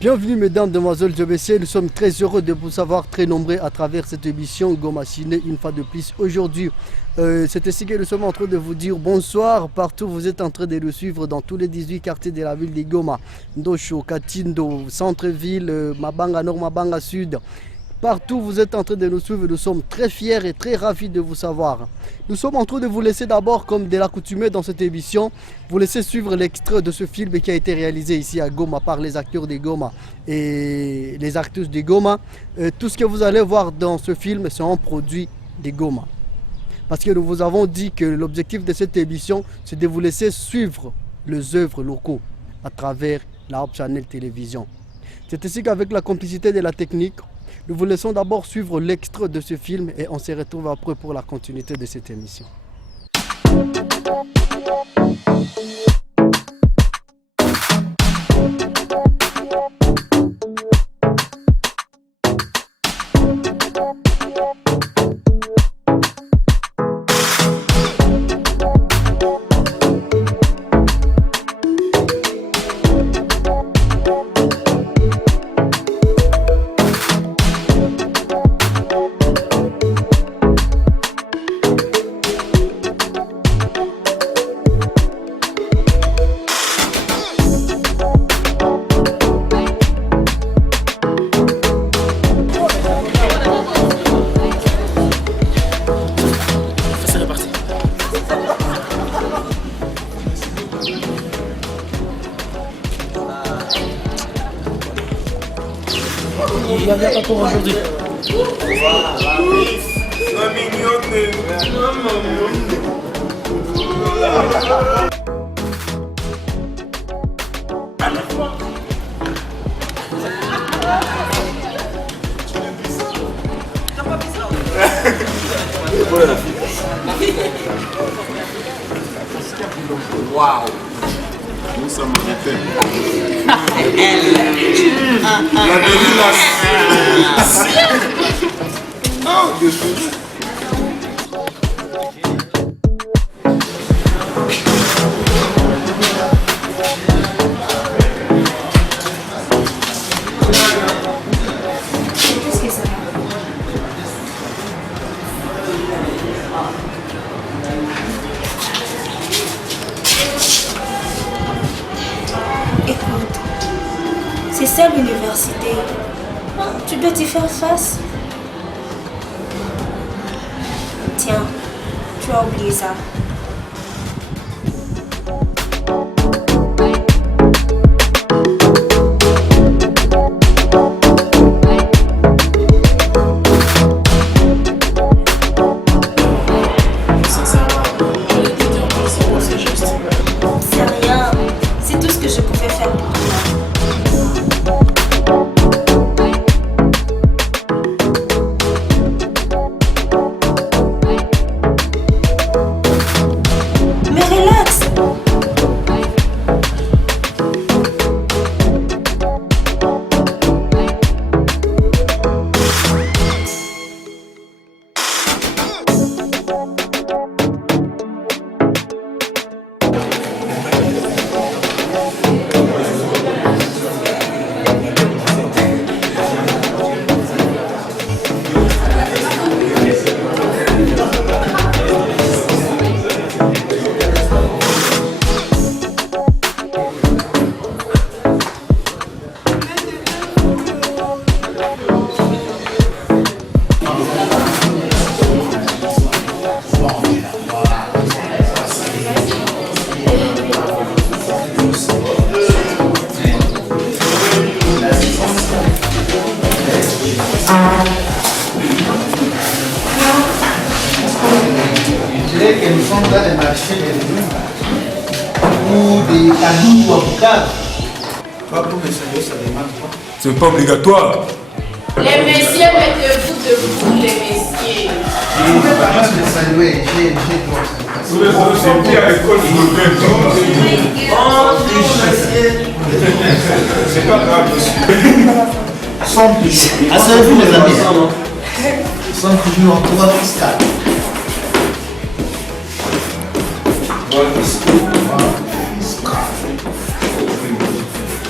Bienvenue mesdames, demoiselles, je messieurs, nous sommes très heureux de vous savoir très nombreux à travers cette émission Goma Ciné une fois de plus. Aujourd'hui, c'est ainsi que nous sommes en train de vous dire bonsoir partout, vous êtes en train de nous suivre dans tous les 18 quartiers de la ville de Goma, Ndosho, Katindo, centre-ville, Mabanga Nord, Mabanga Sud. Partout vous êtes en train de nous suivre, nous sommes très fiers et très ravis de vous savoir. Nous sommes en train de vous laisser d'abord, comme de l'accoutumée dans cette émission, vous laisser suivre l'extrait de ce film qui a été réalisé ici à Goma par les acteurs de Goma et les actrices de Goma. Tout ce que vous allez voir dans ce film, c'est un produit de Goma. Parce que nous vous avons dit que l'objectif de cette émission, c'est de vous laisser suivre les œuvres locaux à travers la Hope Channel Télévision. C'est ainsi qu'avec la complicité de la technique, nous vous laissons d'abord suivre l'extrait de ce film et on se retrouve après pour la continuité de cette émission. Il y a pas pour aujourd'hui. Waouh! Nous sommes arrêtés. La délice. Oh, Dieu. Qu'est-ce que ça va? Écoute, c'est ça l'université. Tu dois t'y faire face. Tiens, tu as oublié ça. Sincèrement, je l'ai dit en pensant pour ces gestes. C'est rien. C'est tout ce que je pouvais faire pour toi. Mais relax. Je dirais que nous sommes dans les marchés des légumes ou des cadeaux ou avocats. Pas pour les saluer, ça demande pas. C'est pas obligatoire. Les messieurs, mettez-vous debout, les messieurs. Je ne peux pas les saluer, j'ai droit. Vous les avez senti à l'école du C'est pas grave, monsieur. Sont toujours. Asseyez-vous les amis. Ils sont toujours en droit fiscal.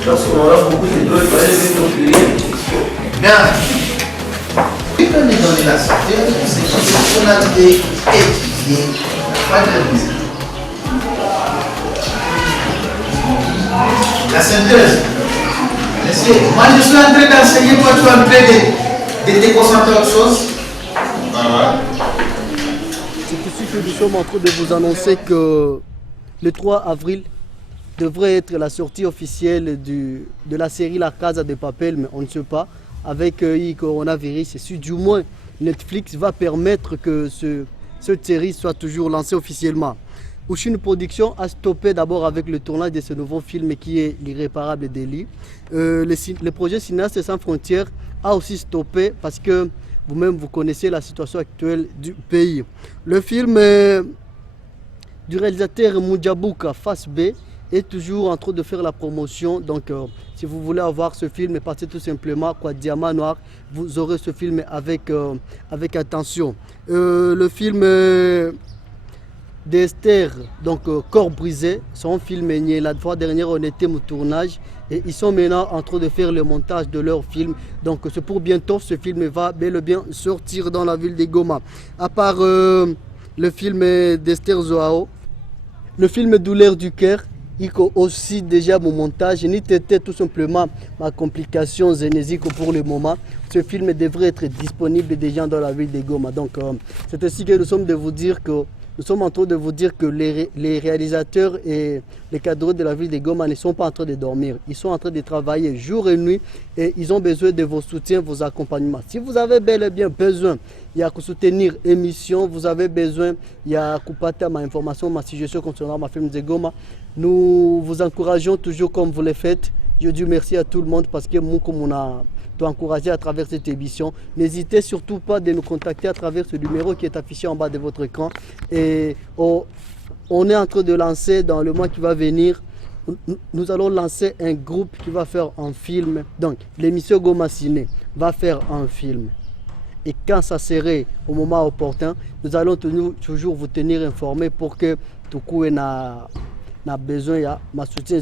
pense qu'on aura beaucoup de droits, il fallait mettre au pluriel. Bien. Puis quand on est dans la santé, c'est qu'on a été étudié, pas de risque. La synthèse. Moi je suis en train d'enseigner, toi tu es en train de te concentrer autre chose. C'est ici que nous sommes en train de vous annoncer que le 3 avril devrait être la sortie officielle de la série La Casa de Papel, mais on ne sait pas. Avec le coronavirus, et si du moins Netflix va permettre que cette série soit toujours lancée officiellement. Oushine Production a stoppé d'abord avec le tournage de ce nouveau film qui est L'Irréparable délit. Le projet Cinéastes sans frontières a aussi stoppé parce que vous-même vous connaissez la situation actuelle du pays. Le film du réalisateur Moudjabouka Face B est toujours en train de faire la promotion. Donc si vous voulez avoir ce film, passez tout simplement quoi Diamant Noir, vous aurez ce film avec attention. Le film d'Esther, donc Corps brisé, son film est né. La fois dernière on était au tournage et ils sont maintenant en train de faire le montage de leur film. Donc c'est pour bientôt, ce film va bel et bien sortir dans la ville de Goma. À part le film d'Esther Zoao, le film Douleur du cœur, il y a aussi déjà mon montage. Ni était tout simplement ma complication zénésique pour le moment. Ce film devrait être disponible déjà dans la ville de Goma. Donc c'est ainsi que nous sommes en train de vous dire que les réalisateurs et les cadres de la ville de Goma ne sont pas en train de dormir. Ils sont en train de travailler jour et nuit et ils ont besoin de vos soutiens, vos accompagnements. Si vous avez bel et bien besoin, il y a que soutenir émission, vous avez besoin, il y a que partager ma information, ma suggestion concernant ma film de Goma. Nous vous encourageons toujours comme vous le faites. Je dis merci à tout le monde parce que nous, comme on a encouragé à travers cette émission, n'hésitez surtout pas de nous contacter à travers ce numéro qui est affiché en bas de votre écran. Et on est en train de lancer dans le mois qui va venir, nous allons lancer un groupe qui va faire un film. Donc l'émission Goma Ciné va faire un film. Et quand ça serait au moment opportun, nous allons toujours vous tenir informés pour que tout coup n'a besoin de ma soutien.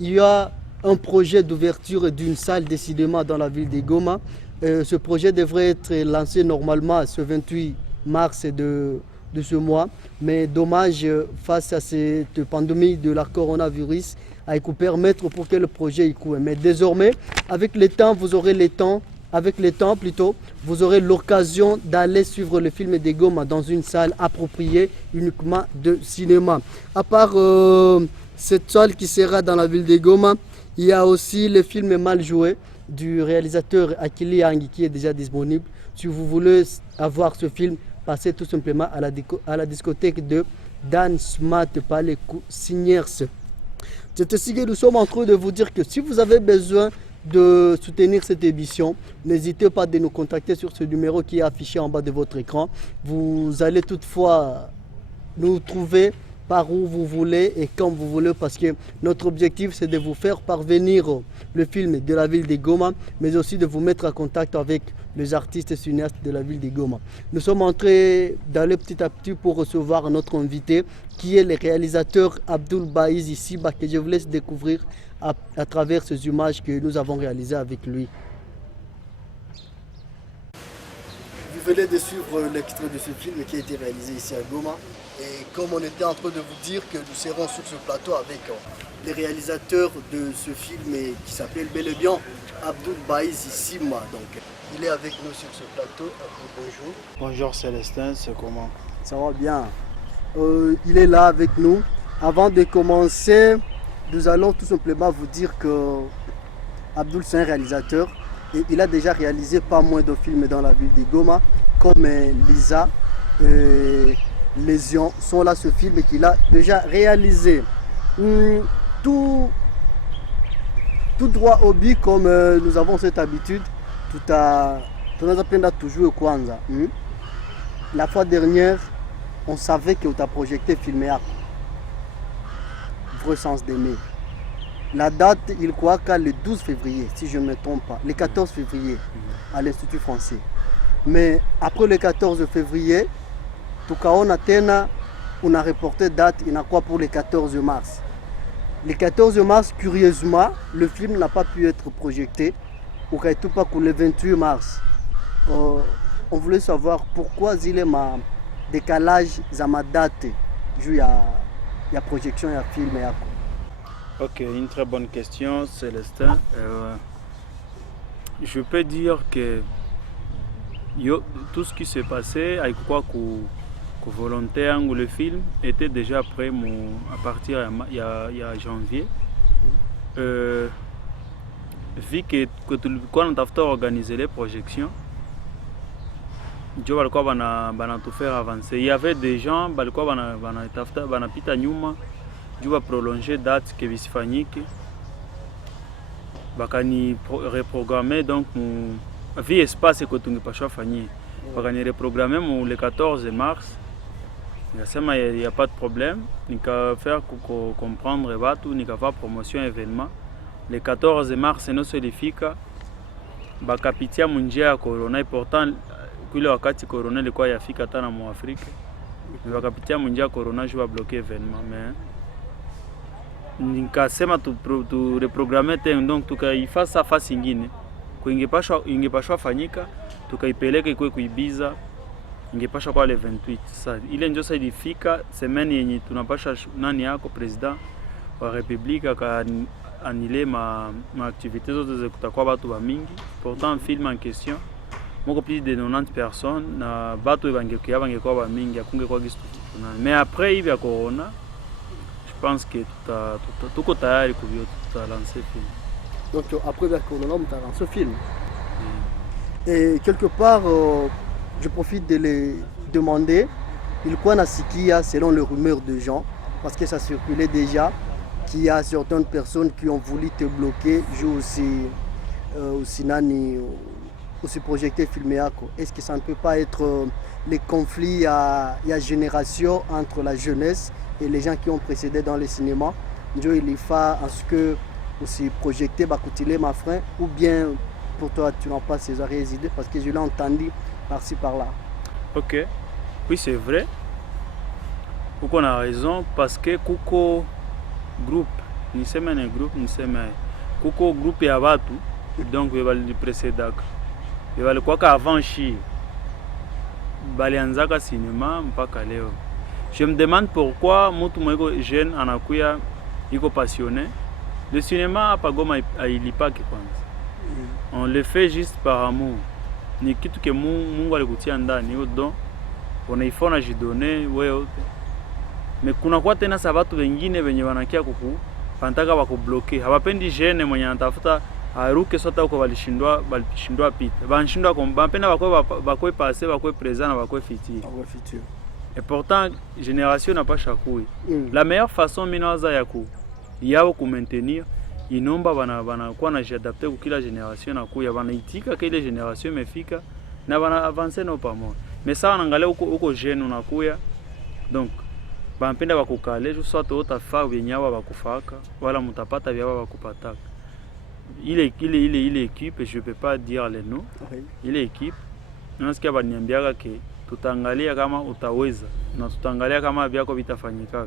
Il y a un projet d'ouverture d'une salle décidément dans la ville de Goma. Ce projet devrait être lancé normalement ce 28 mars de ce mois. Mais dommage, face à cette pandémie de la coronavirus, à permettre pour que le projet y coule. Mais désormais, avec le temps, vous aurez vous aurez l'occasion d'aller suivre le film de Goma dans une salle appropriée uniquement de cinéma. À part cette salle qui sera dans la ville de Goma, il y a aussi le film Mal joué du réalisateur Akili Yang qui est déjà disponible. Si vous voulez avoir ce film, passez tout simplement à la discothèque de Dan Smart par les Signers. C'est ainsi que nous sommes en train de vous dire que si vous avez besoin de soutenir cette émission, n'hésitez pas de nous contacter sur ce numéro qui est affiché en bas de votre écran. Vous allez toutefois nous trouver par où vous voulez et quand vous voulez, parce que notre objectif c'est de vous faire parvenir le film de la ville de Goma, mais aussi de vous mettre en contact avec les artistes cinéastes de la ville de Goma. Nous sommes en train d'aller petit à petit pour recevoir notre invité qui est le réalisateur Abdoul Baïz ici, que je vous laisse découvrir à travers ces images que nous avons réalisées avec lui. Vous venez de suivre l'extrait de ce film qui a été réalisé ici à Goma. Et comme on était en train de vous dire que nous serons sur ce plateau avec les réalisateurs de ce film qui s'appelle bel et bien Abdoul Baïz Issima. Donc il est avec nous sur ce plateau. Abdoul, bonjour. Bonjour Célestin, c'est comment? Ça va bien. Il est là avec nous. Avant de commencer, nous allons tout simplement vous dire que Abdoul c'est un réalisateur et il a déjà réalisé pas moins de films dans la ville de Goma comme Lisa. Lésion sont là, ce film qu'il a déjà réalisé. Tout droit au but, comme nous avons cette habitude, tunapenda toujours kwanza. La fois dernière, on savait que tu as projeté filmé à vrai sens d'aimer. La date, il croit qu'à le 12 février, si je ne me trompe pas, le 14 février, à l'Institut français. Mais après le 14 février, tukaona tena on a reporté date inakuwa pour le 14 mars. Le 14 mars, curieusement, le film n'a pas pu être projeté au Kaitupa pour le 28 mars. On voulait savoir pourquoi il y a un décalage à ma date. Il y a projection, il y a film. Ok, une très bonne question, Célestin. Je peux dire que tout ce qui s'est passé, avec quoi que volontaire ou le film était déjà prêt à partir il y a janvier. Vu que quand on a organisé les projections, Joe balikuwa bana tout faire avancer. Il y avait des gens balikuwa bana pita nyuma juu ba prolonger date que bisifanyike. Bakani reprogrammer donc vu espace que tungepashwa fanyia. Bakani reprogrammer le 14 mars. Nikasema il y a pas de problème, nika faire comprendre watu, nika faire promotion événement. Le 14 mars no solifika bakapitia munjia ya corona et pourtant kule wakati corona ilikuwa yafika tana mu Afrika. Bakapitia munjia ya corona je va bloquer événement mais nikasema tu reprogrammer donc tukaifa fasi nyingine. Ingepashwa fanyika tukaipeleka ikuwe kuibiza ingepasha kwa le 28. Sasa ile ndio sasa ilifika semaine yenye tunapasha nani yako president wa republika annuler ma activité zote za kutakuwa watu wa mingi. Pourtant film en question moko plus de 90 personnes na batu bangekuwa ba mingi akungekuwa gistu. Mais après hivi ya corona je pense que tuko tayari kubio lancer film. Donc après la corona on t'a lancé film. Et quelque part je profite de les demander ilikuwa nasikia selon les rumeurs de gens parce que ça circulait déjà qu'il y a certaines personnes qui ont voulu te bloquer aussi nani aussi projeté filmé yako. Est-ce que ça ne peut pas être les conflits à génération entre la jeunesse et les gens qui ont précédé dans le cinéma? Il faut à ce que aussi projeté bakutile ma frère ou bien pour toi tu n'as pas ces idées parce que je l'ai entendu par-ci par-là. Ok, oui c'est vrai. Kuko na raison parce que kuko groupe, ni semaine groupe, ni semaine. Kuko groupe ya watu donc bali précédaka. Bali kwa avant chi. Balianzaka cinéma mpaka leo. Je me demande pourquoi mtu mweko jeune anakuya iko passionné. Le cinéma hapa Goma hailipaki kwanza. On le fait juste par amour. Ni kitu ke Mungu alikutia ndani hiyo don unaifona jidone wewe. Mais kuna kwa tena sabatu wengine wenye wanakia pantaka wakubloke. Hawapendi jeune mwenye anatafuta aruke sota huko walishindwa pita. Banshindwa kompenda bakwe passer bakwe présent na bakwe futur. Et pourtant génération n'a pas chakui. La meilleure façon minaza yao ku maintenir inomba bana kwa na j'adapter ku kila génération na kuya bana itika kile génération imefika na bana avancer no pamoja. Mais ça unaangalia huko jeune unakuya donc bampenda bakukale juste soit utafa wenyawa bakufaka wala mutapata vyao bakupataka. Il est équipe, je peux pas dire les noms. Il est équipe. Nasikia baniambiaga ke tutaangalia kama utaweza na tutaangalia kama vyako vitafanyika.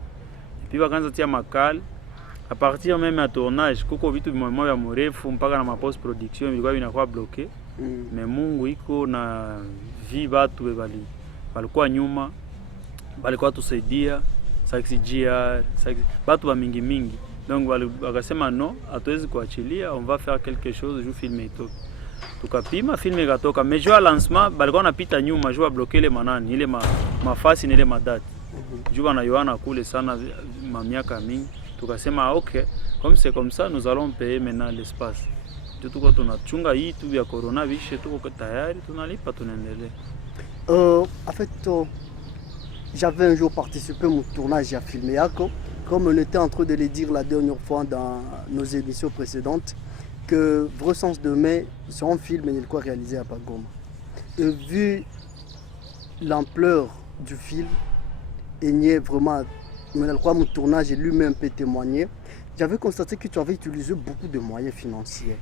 Puis bakaanza tia makali à partir même à tournage kuko vitu vimoja vya mrefu mpaka na ma post production vilikuwa vinakuwa bloqué. Mais Mungu iko na vi batu balikuwa nyuma balikuwa tusaidia saksijia batu wa mingi donc wakasema non hatuwezi kuachilia on va faire quelque chose je filme itoke tukapima filme ikatoka mais jua lancement balikuwa napita nyuma jua bloquer ile manani ile mafasi ile madate jua na Yohana kule sana miaka mingi tukasema ok comme c'est comme ça nous allons payer maintenant l'espace tuko tunachunga hii tu ya corona vishe tuko tayari tunalipa tunaendelea. En fait j'avais un jour participé à mon tournage à filmer Yako, comme on était en train de le dire la dernière fois dans nos émissions précédentes, que Vrai Sens de Mai, c'est un film et quoi réalisé à Bagoma. Et vu l'ampleur du film, et n'y vraiment, mon tournage lui-même peut témoigner, j'avais constaté que tu avais utilisé beaucoup de moyens financiers.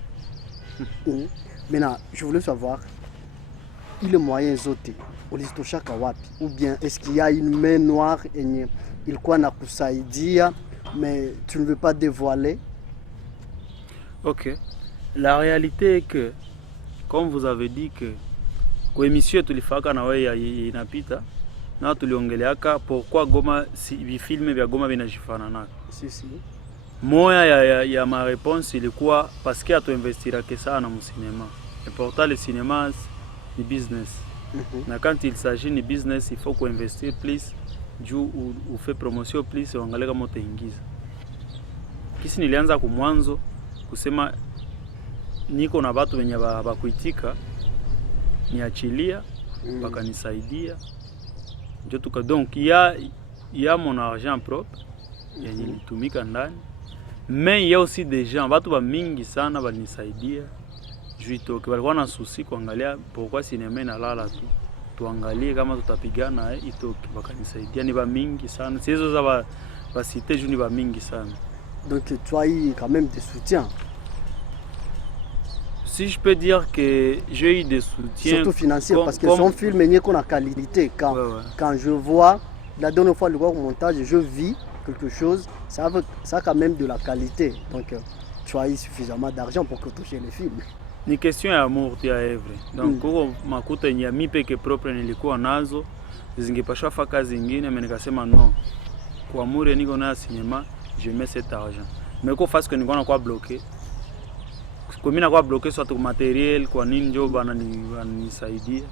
Maintenant, je voulais savoir, il est moyen zoté. Ou bien est-ce qu'il y a une main noire et il quoi na kusaidia mais tu ne veux pas dévoiler. Ok. La réalité est que, comme vous avez dit que kwa emission tulifaka na wewe inapita na tuliongeleaka pourquoi Goma si vifilme vya Goma vinajifanana. Si. Moya ya ma réponse ilikuwa parce que atuinvestirake sana mu cinéma. Et pourtant le cinéma ni business. Na quand il s'agit ni business, il faut investir plus juu ou fait promotion plus uangalie kama utaingiza. Kisi nilianza kumwanzo kusema niko na watu wenye bakuitika niachilia bakanisaidia ndio tuka donc ya mon argent propre yenye nitumika ndani mais il y a aussi des gens watu ba mingi sana balinisaidia juu itoke walikuwa na susi kuangalia pourquoi cinéma inalala tu tuangalie kama tutapigana itoke bakanisaidia ni ba mingi sana sizo za ba cité juu ni ba mingi sana. Donc tu as eu quand même des soutiens. Si je peux dire que j'ai eu des soutiens... Surtout financiers, parce que son film est qu'on a qualité. Quand je vois, la dernière fois le montage, je vis quelque chose, ça a quand même de la qualité. Donc tu as eu suffisamment d'argent pour toucher le film. Ni question ya amour ya evre. Donc huko makuta yenye mimi peke propre nilikuwa nazo, zingepashwa fanya kazi nyingine, mais nikasema non. Kwa amour niko na cinéma, je mets cet argent. Mais quoi face que niko na kwa bloqué. Kwa mimi nakuwa bloqué soit kwa matériel kwa nini ndio bananisaidia.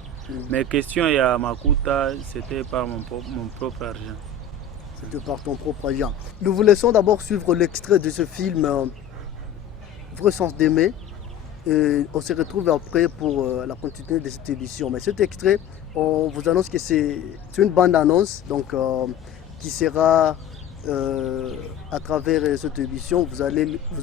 Mais question ya makuta c'était par mon propre argent. C'était par ton propre argent. Nous vous laissons d'abord suivre l'extrait de ce film Vrai sens d'aimer. Et on se retrouve après pour la continuité de cette émission. Mais cet extrait, on vous annonce que c'est une bande-annonce donc qui sera à travers cette émission, vous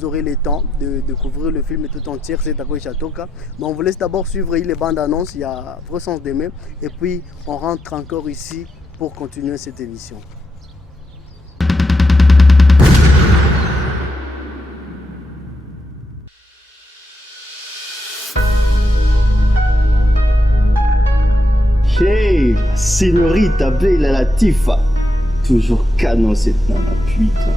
aurez le temps de découvrir le film tout entier, c'est à Chatoka. Mais on vous laisse d'abord suivre les bandes annonces, il y a Vrai sens d'aimer, et puis on rentre encore ici pour continuer cette émission. Hey, Signorita Bella Latifa. Toujours canon cette nana, putain.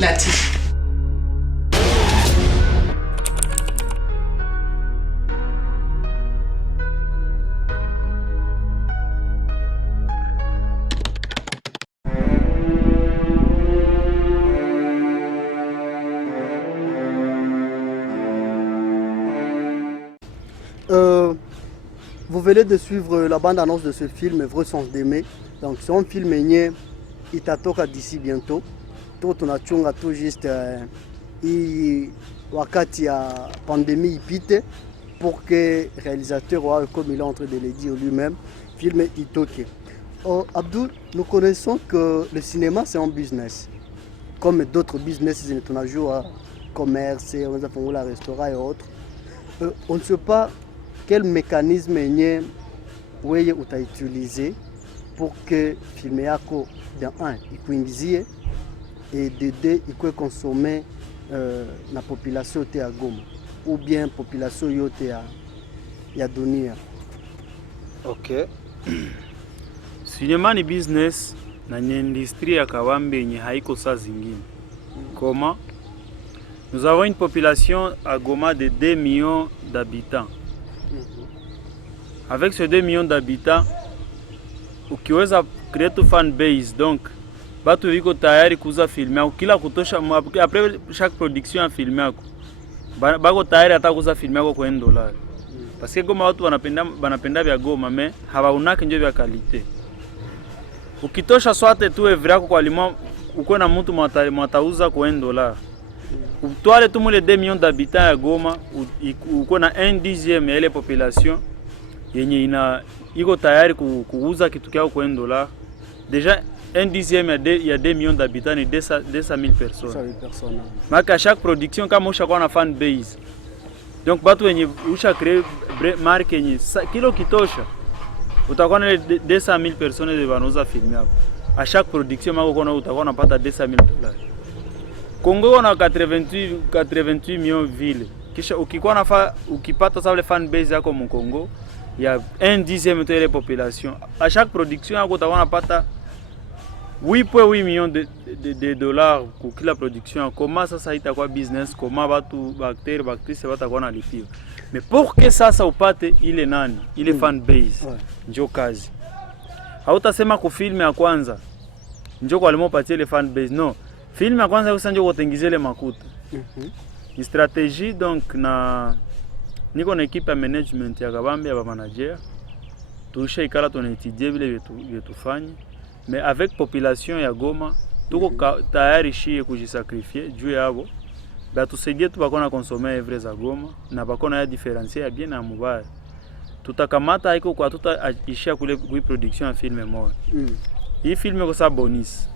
Latif. Vous venez de suivre la bande-annonce de ce film Vrai sens d'aimer. Donc c'est un film qui itatoka d'ici bientôt. Tout tunachunga tout juste wakati ya pandémie ipite pour que le réalisateur, comme il est en train de le dire lui-même, film itoke. Abdou, nous connaissons que le cinéma c'est un business. Comme d'autres business, on a joué à commerce, on a fait un restaurant et autres. On ne sait pas quel mécanisme tu as utilisé pour que le film de 1 ikuingizie et de 2 il consommer la population de Goma ou bien la population ya dunia. Ok. Cinéma ni business na ni industrie ya kabambe yenye haiko saa zingine. Comment? Nous avons une population à Goma de 2 millions d'habitants. Avec ces 2 millions d'habitants, ukiweza create fan base, donc batu wiko tayari kuuza film yako kila kutosha. Après chaque production ya film yako bako tayari hata kuuza film yako kwa $1. Parce que Goma watu wanapenda vya Goma mais hawaunaki ndio vya qualité. Ukitosha swate tu evre yako kwa limo uko na mtu mwatauza kwa $1. Utwale tu mule 2 millions d'habitants ya Goma uko na 1/10 ya ile population yenye iko tayari kuuza kitu kyao kwa $1. Déjà 1/10 ya 2 millions d'habitants ni 200 000 personnes. Maka chaque production kama ushakuwa na fan base Donc batu wenye usha créer marque yenye kilo kitosha utakuwa na 200,000 personnes wanauza film yako. À chaque production mako kona utakuwa unapata $200,000. Kongo wana 88 millions vile. Kisha ukipata sa fan base yako mu Congo ya 1/10 de la population. À chaque production yako utakuwa unapata 8.8 millions de dollars pour kila production. Comment ça itakuwa business? Comment batu actrice batakuwa nalipiwa? Mais pour que ça upate ile nani? Ile fan base. Njo kazi. Hautasema ku film ya kwanza njo kwa limo patie ile fan base. No. Film ya kwanza usanjo kutengizia ile makuta. Ni stratégie donc na niko na equipe ya management ya kabambi ya manager. Tuisha ikala tunaetudie vile vitufanye. Mais avec population ya Goma tuko tayari shie kujisacrifier juu yabo. Ba tusaidie tu bakona consommer evre za Goma na bakona ya différencier ya bien na mubaya. Tutakamata haiko kwa tutaishia kule kui production ya film moja. Hii film iko sa bonus.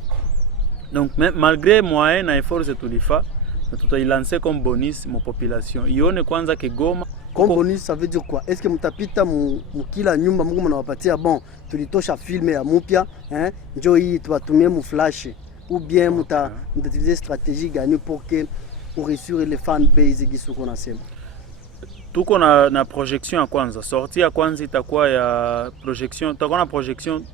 Donc malgré moyen na effort tulifa, tutailancer comme bonus mon population. Ione kwanza ke Goma. Comme bonus ça veut dire quoi? Est-ce que mtapita mkila nyumba Mungu mnawapatia bon tulitosha film ya mupya njo hii tuwatumie mu flash ou bien mututiliser stratégie gani pour que pour réussir les fan base gisuko nasema? Tuko na projection ya kwanza. Sortie ya kwanza itakuwa ya projection, tutakuwa na projection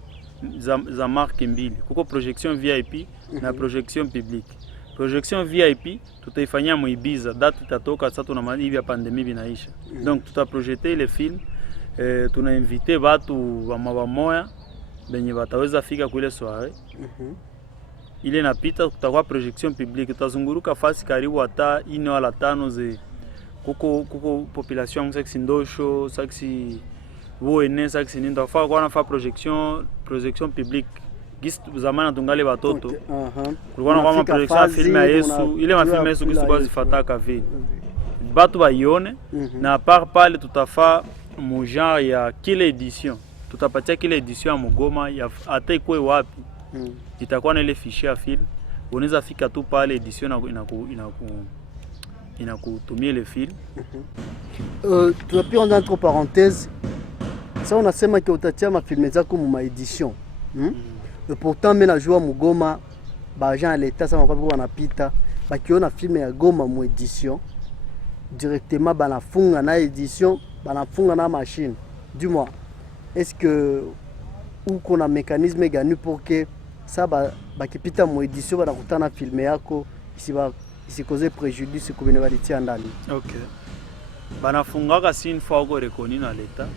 za marque mbili. Kuko projection VIP na projection publique. Projection VIP tutaifanyia mu Ibiza, date itatoka sasa tuna hivi ya pandemie binaisha. Donc tutaprojeter le film, tunainvite watu wa mabamoya benye bataweza fika kule soirée. Ile napita tutakuwa projection publique, tutazunguruka fasi karibu hata 4 wala 5 kuko population saksi ndosho, saksi woene, saksi ninda fa kwa na fa projection publique. Gisi zamani tungali watoto kulikuwa na kama projection ya film ya Yesu, ile mafilm ya Yesu gisi kwa zifataka vile batu baione. Na part pale tutafa mu genre ya kile edition, tutapatia kile edition ya Mugoma ya hata ikwe wapi itakuwa na ile fichier ya film, unaweza fika tu pale edition inakutumia ile film. Tunapi entre parenthèses, ça unasema ke utatia mafilme zako mu edition. Pourtant mena joa Mugoma ba gens à l'état ça m'a pas wanapita bakiona film ya Goma mu edition directement banafunga na edition banafunga na machine. Dis-moi, est-ce que ou qu'on a mécanisme gani pour que ça bakipita mu edition banakutana film yako isi cause préjudice ko bene balitia ndani? OK. Banafungaka si une fois ko reconnu na l'état.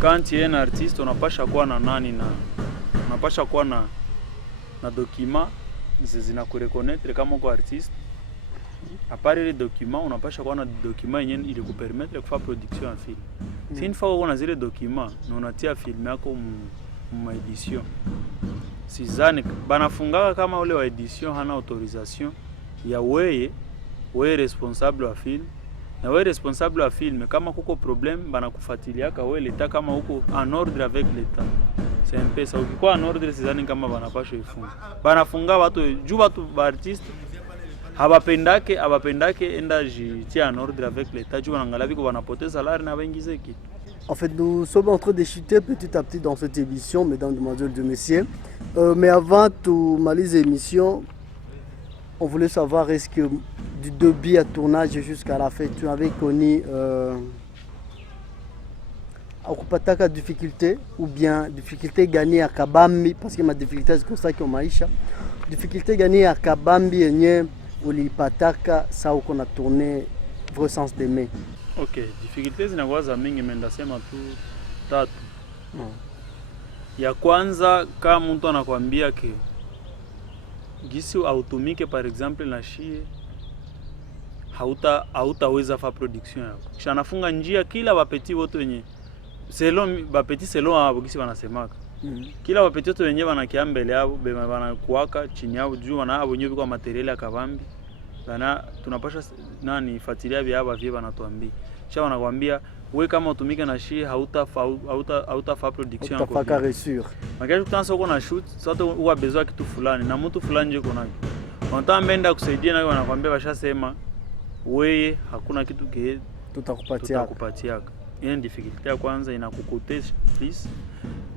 Quand tu es un artiste, unapasha kuwa na nani na unapasha kuwa na document zinakureconnaître kama uko artiste. À part les documents, unapasha kuwa na document yenye ili kupermettre kufanya production ya film. Si une fois uko zile document na unatia film yako mu edition. Sizani banafungaka kama ule wa edition hana autorisation ya wewe responsable wa film. Na wewe responsable wa film kama kuko problem banakufuatiliaka wewe leta kama uko en ordre avec l'état. C'est un peu ça. Ukikuwa en ordre sizani kama banapasha ifunga. Banafunga watu juu watu ba artiste abapendake enda jitia en ordre avec l'état juu wanaangalia biko banapoteza salary na baingize kitu. En fait, nous sommes en train de chuter petit à petit dans cette émission, mesdames, demoiselles et messieurs. Mais avant de maliser l'émission, on voulait savoir est-ce que du début à tournage jusqu'à la fin, tu avais connu à difficulté ou bien difficulté gagnée à Kabambi, parce que ma difficulté c'est comme ça qu'on maisha. Difficulté gagnée à Kabambi et ulipataka ça où qu'on a tourné vrai sens d'aimer. OK, difficulté zinakuwa za mingi mendasema tu tatu. Ya kwanza kama mtu anakuambia ke gisi autumike par exemple na shie hautaweza fa production yako. Kisha anafunga njia kila bapeti wote wenye selon bapeti selon abo gisi wanasemaka. Kila bapeti wote wenye banakia mbele yao bema banakuaka chini yao juu wana abo nyobi kwa material ya Kabambi. Bana tunapasha nani fuatilia vya aba vile banatuambia. Kisha wanakuambia wewe kama utumike na shie hautafa production yako. Utafaka resure. Magaji kutanza uko na shoot, sasa uwa besoin kitu fulani na mtu fulani nje uko nayo. Wanataka mbenda kusaidia na wanakuambia bashasema wewe hakuna kitu Tutakupatiaka. tutakupatiaka. Hiyo ni difficulty ya kwanza, inakukotesha please.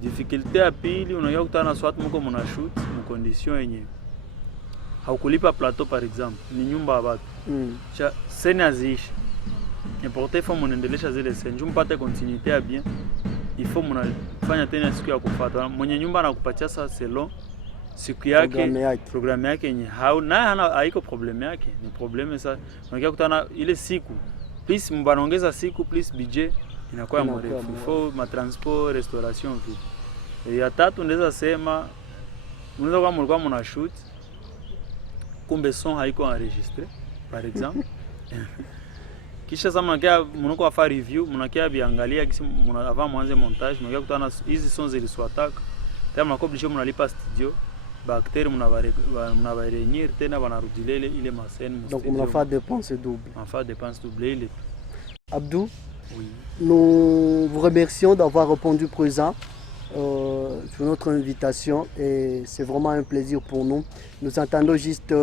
Difficulty ya pili, unayoa kutana na swat mko mna shoot mu condition yenye haukulipa plateau par exemple, ni nyumba ya watu. Cha scène aziishi. Important il faut mnaendelesha zile scène, mpate continuité ya bien. Il faut mnafanya tena siku ya kufuata. Mwenye nyumba anakupatia sa selon siku yake, programu yake yenye haiko problem yake, ni problem sasa. Unakia kutana ile siku plus mbanaongeza siku plus budget inakuwa mrefu. Il faut ma transport, restauration vile. Ya tatu ndeza sema unaweza kama mlikuwa mna shoot kumbe son haiko enregistré par exemple. Kisha sasa mnakuwa fa review, mnakia biangalia kisi avant mwanze montage, mnakia kutana hizi sons ziliswataka. Tena mnakuwa obligé mnalipa studio. Bactéries mna réunir tena banarudilele ile mascène. Donc on a fait dépenses doubles. On fait dépenses doublées. Abdou, oui. Nous vous remercions d'avoir répondu présent sur notre invitation et c'est vraiment un plaisir pour nous. Nous attendons juste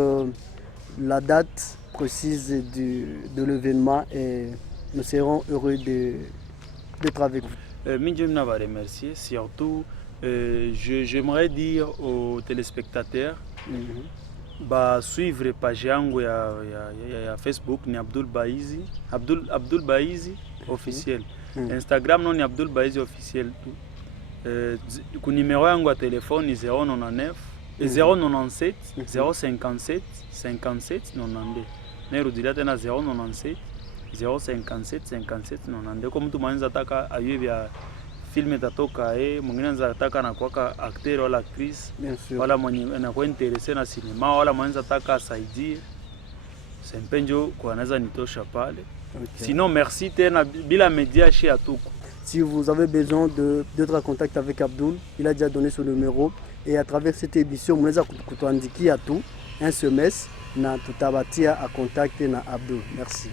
la date précise de l'événement et nous serons heureux d'être avec vous. Minjim n'a pas remercier, surtout j'aimerais dire aux téléspectateurs suivre page yangu ya Facebook ni Abdul Baizi officiel. Instagram non ni Abdul Baizi officiel tout. Ku numéro yangu ya téléphone ni 099 097 057 57 92. Nerudila tena 097 057 57 92. Kwa mtu mwanza taka ayue vya film itatoka mwingine anataka na kuwaka acteur wala actrice wala mwenye anakuwa interested na sinema wala mwenye anataka asaidie sempenjo kwa anaweza nitosha pale. Okay. Sinon merci tena bila media chez Atuko. Si vous avez besoin d'être en contact avec Abdul, il a déjà donné son numéro et à travers cette émission mnaweza kutuandikia tu un SMS na tutabatia à contacter na Abdul. Merci.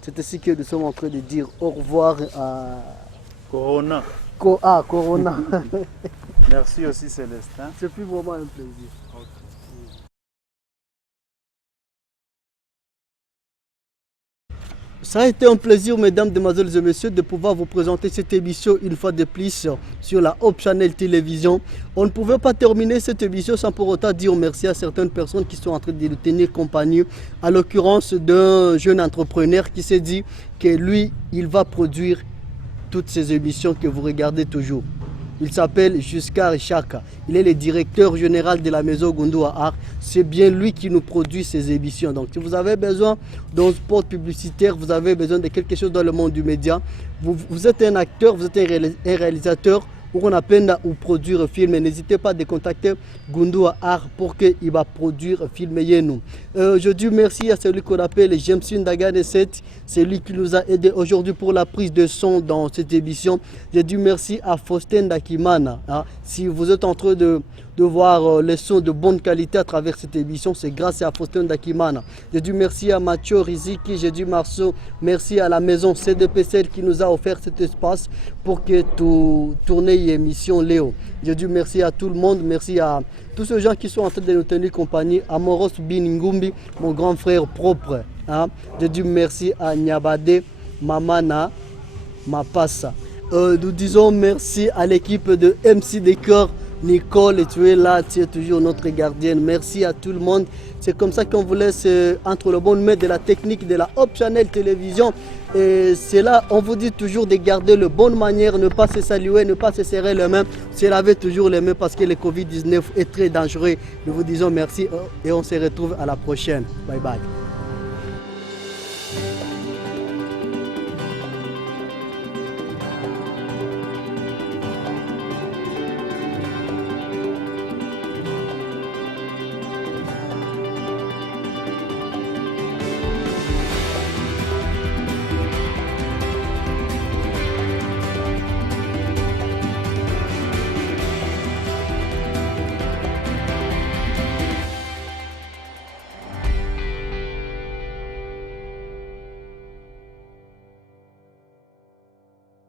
C'est ainsi que nous sommes en train de dire au revoir à Corona. Corona. Merci aussi Célestin. C'est plus vraiment un plaisir. Okay. Ça a été un plaisir, mesdames, demoiselles et messieurs, de pouvoir vous présenter cette émission une fois de plus sur la Hope Channel Télévision. On ne pouvait pas terminer cette émission sans pour autant dire merci à certaines personnes qui sont en train de nous tenir compagnie. À l'occurrence d'un jeune entrepreneur qui s'est dit que lui, il va produire toutes ces émissions que vous regardez toujours. Il s'appelle Juscar Chaka. Il est le directeur général de la maison Gundua Art. C'est bien lui qui nous produit ces émissions. Donc si vous avez besoin d'un spot publicitaire, vous avez besoin de quelque chose dans le monde du média, vous êtes un acteur, vous êtes un réalisateur, ou qu'on appelle ou produire un film, n'hésitez pas à contacter Gundua Art pour qu'il va produire un film. Je dis merci à celui qu'on appelle James Ndagane 7, c'est lui qui nous a aidé aujourd'hui pour la prise de son dans cette émission. Je dis merci à Faustin Dakimana. Si vous êtes en train de voir les sons de bonne qualité à travers cette émission, c'est grâce à Faustin Dakimana. Je dis merci à Mathieu Riziki, je dis merci à la maison CDPCL qui nous a offert cet espace pour que tout tourner l'émission Léo. Je dis merci à tout le monde, merci à tous ces gens qui sont en train de nous tenir compagnie, à Moros Biningumbi, mon grand frère propre. Je dis merci à Nyabade, Mamana, Mapassa. Nous disons merci à l'équipe de MC Décor. Nicole, tu es là, tu es toujours notre gardienne. Merci à tout le monde. C'est comme ça qu'on vous laisse entre le bon main de la technique de la Hope Channel Télévision. Et c'est là, on vous dit toujours de garder la bonne manière, ne pas se saluer, ne pas se serrer les mains, se laver toujours les mains parce que le Covid-19 est très dangereux. Nous vous disons merci et on se retrouve à la prochaine. Bye bye.